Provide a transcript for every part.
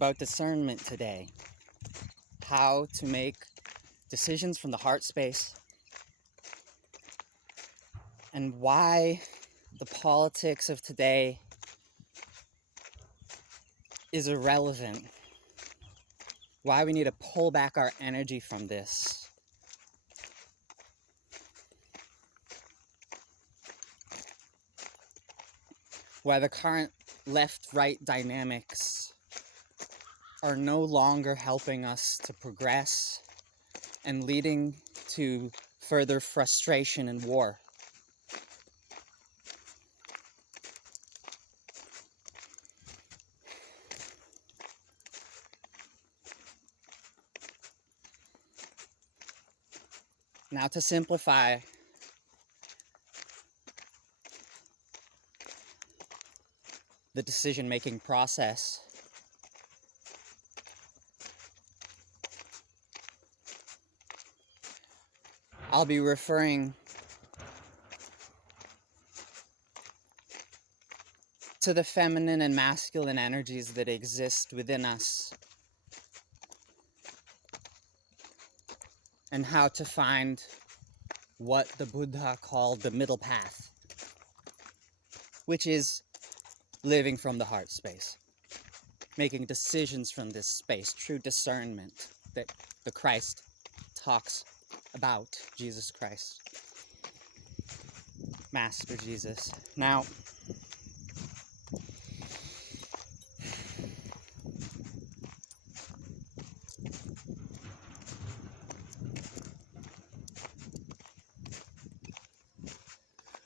about discernment today. How to make decisions from the heart space, and why the politics of today is irrelevant. Why we need to pull back our energy from this. Why the current left-right dynamics are no longer helping us to progress and leading to further frustration and war. Now, to simplify, the decision-making process, I'll be referring to the feminine and masculine energies that exist within us, and how to find what the Buddha called the middle path, which is living from the heart space, making decisions from this space, true discernment that the Christ talks about, Jesus Christ, Master Jesus. Now,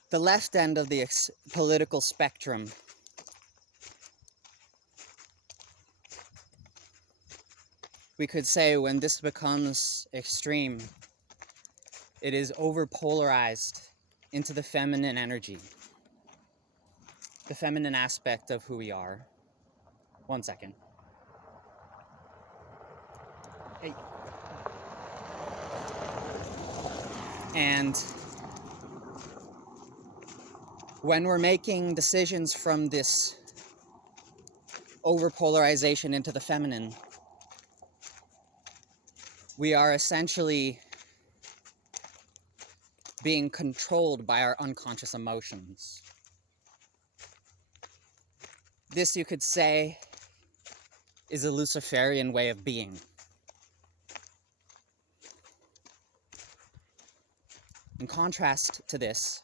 the left end of the political spectrum we could say, when this becomes extreme, it is overpolarized into the feminine energy, the feminine aspect of who we are. One second. Hey. And when we're making decisions from this overpolarization into the feminine, we are essentially being controlled by our unconscious emotions. This, you could say, is a Luciferian way of being. In contrast to this,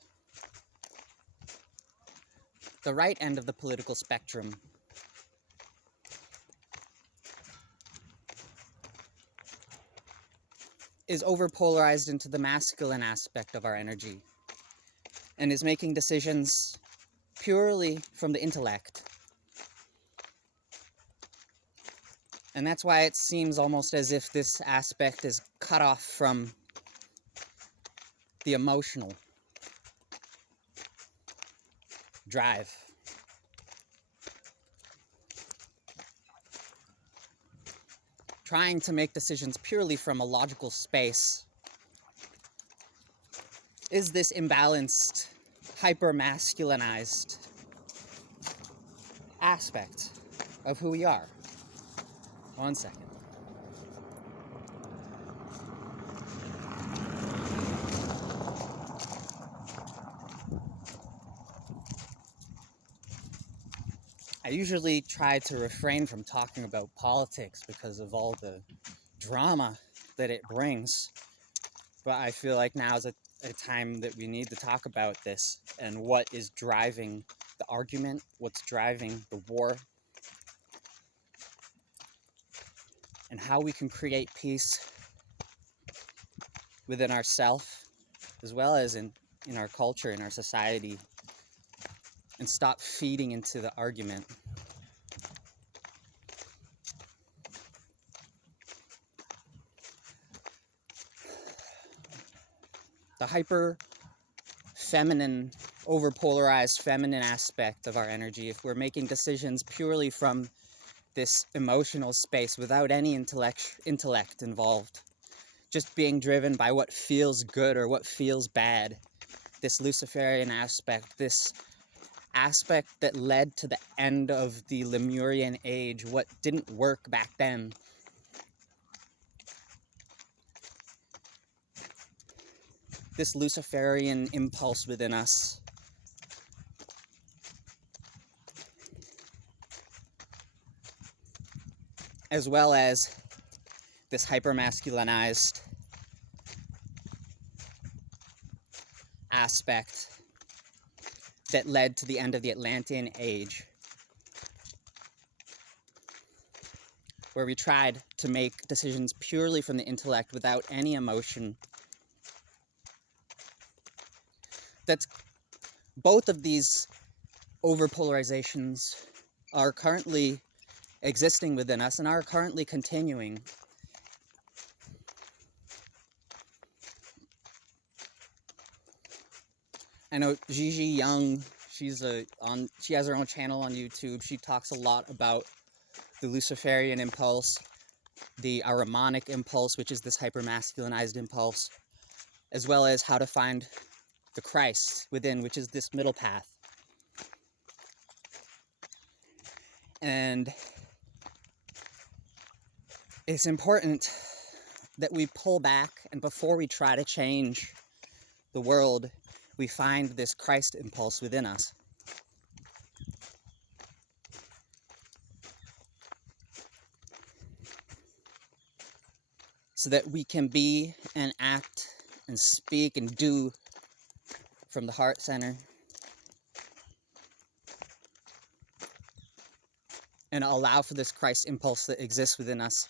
the right end of the political spectrum is overpolarized into the masculine aspect of our energy and is making decisions purely from the intellect. And that's why it seems almost as if this aspect is cut off from the emotional drive. Trying to make decisions purely from a logical space is this imbalanced, hyper-masculinized aspect of who we are. One second. I usually try to refrain from talking about politics because of all the drama that it brings, but I feel like now is a time that we need to talk about this and what is driving the argument, what's driving the war, and how we can create peace within ourselves as well as in our culture, in our society, and stop feeding into the argument. The hyper feminine, overpolarized feminine aspect of our energy, if we're making decisions purely from this emotional space without any intellect involved, just being driven by what feels good or what feels bad, this Luciferian aspect, this aspect that led to the end of the Lemurian age, what didn't work back then. This Luciferian impulse within us, as well as this hypermasculinized aspect that led to the end of the Atlantean age, where we tried to make decisions purely from the intellect without any emotion. That's both of these overpolarizations are currently existing within us and are currently continuing. I know Gigi Young, she has her own channel on YouTube. She talks a lot about the Luciferian impulse, the Ahrimanic impulse, which is this hypermasculinized impulse, as well as how to find the Christ within, which is this middle path. And it's important that we pull back, and before we try to change the world, we find this Christ impulse within us. So that we can be and act and speak and do from the heart center. And allow for this Christ impulse that exists within us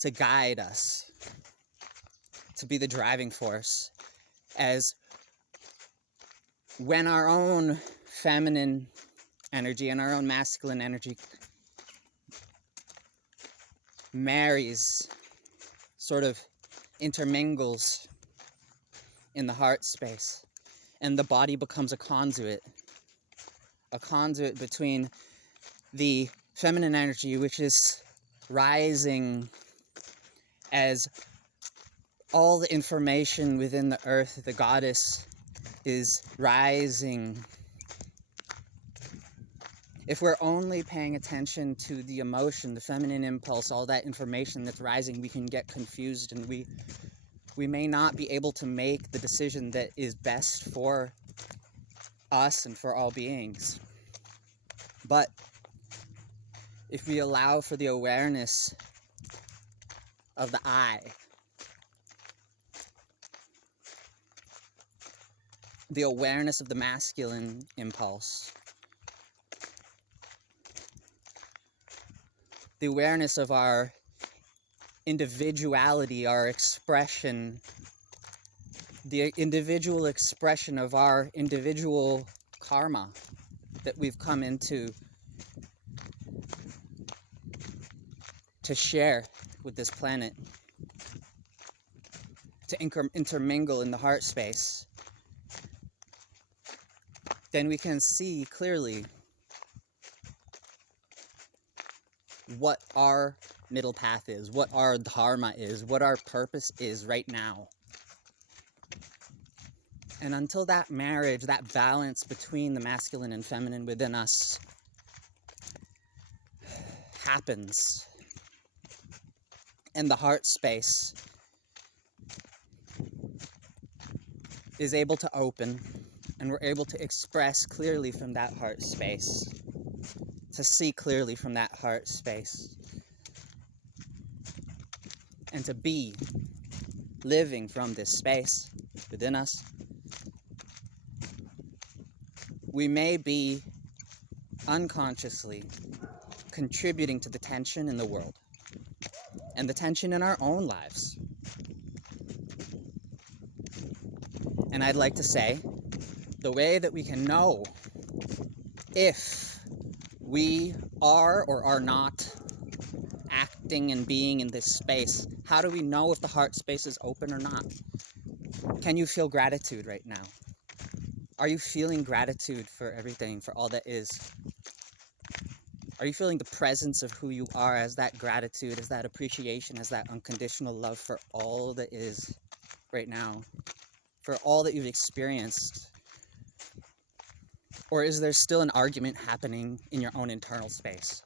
to guide us, to be the driving force, as when our own feminine energy and our own masculine energy marries, sort of intermingles in the heart space, and the body becomes a conduit between the feminine energy, which is rising as all the information within the earth, the goddess, is rising. If we're only paying attention to the emotion, the feminine impulse, all that information that's rising, we can get confused, and we may not be able to make the decision that is best for us and for all beings. But if we allow for the awareness of the I, the awareness of the masculine impulse, the awareness of our individuality, our expression, the individual expression of our individual karma that we've come into to share with this planet, to intermingle in the heart space, then we can see clearly what our middle path is, what our Dharma is, what our purpose is right now. And until that marriage, that balance between the masculine and feminine within us happens, and the heart space is able to open, and we're able to express clearly from that heart space, to see clearly from that heart space, and to be living from this space within us. We may be unconsciously contributing to the tension in the world and the tension in our own lives. And I'd like to say, the way that we can know if we are or are not acting and being in this space, how do we know if the heart space is open or not? Can you feel gratitude right now? Are you feeling gratitude for everything, for all that is? Are you feeling the presence of who you are as that gratitude, as that appreciation, as that unconditional love for all that is right now, for all that you've experienced? Or is there still an argument happening in your own internal space?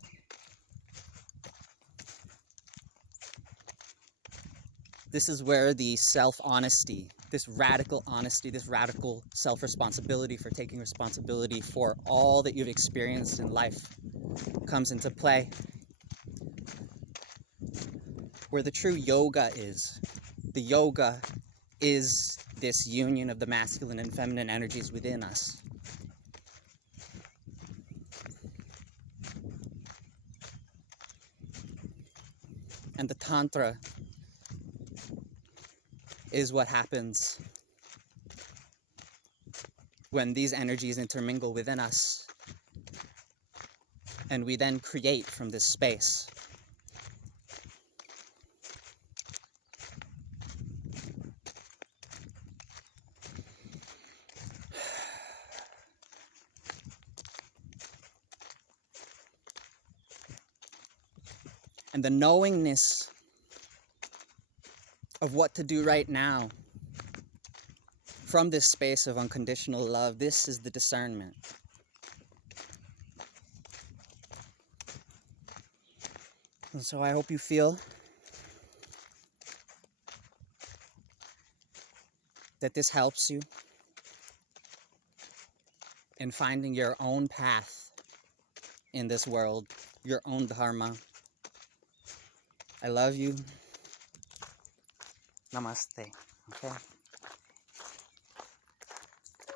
This is where the self-honesty, this radical honesty, this radical self-responsibility for taking responsibility for all that you've experienced in life comes into play. Where the true yoga is. The yoga is this union of the masculine and feminine energies within us. And the Tantra is what happens when these energies intermingle within us and we then create from this space. And the knowingness of what to do right now from this space of unconditional love, this is the discernment. And so I hope you feel that this helps you in finding your own path in this world, your own Dharma. I love you. Namaste. Okay?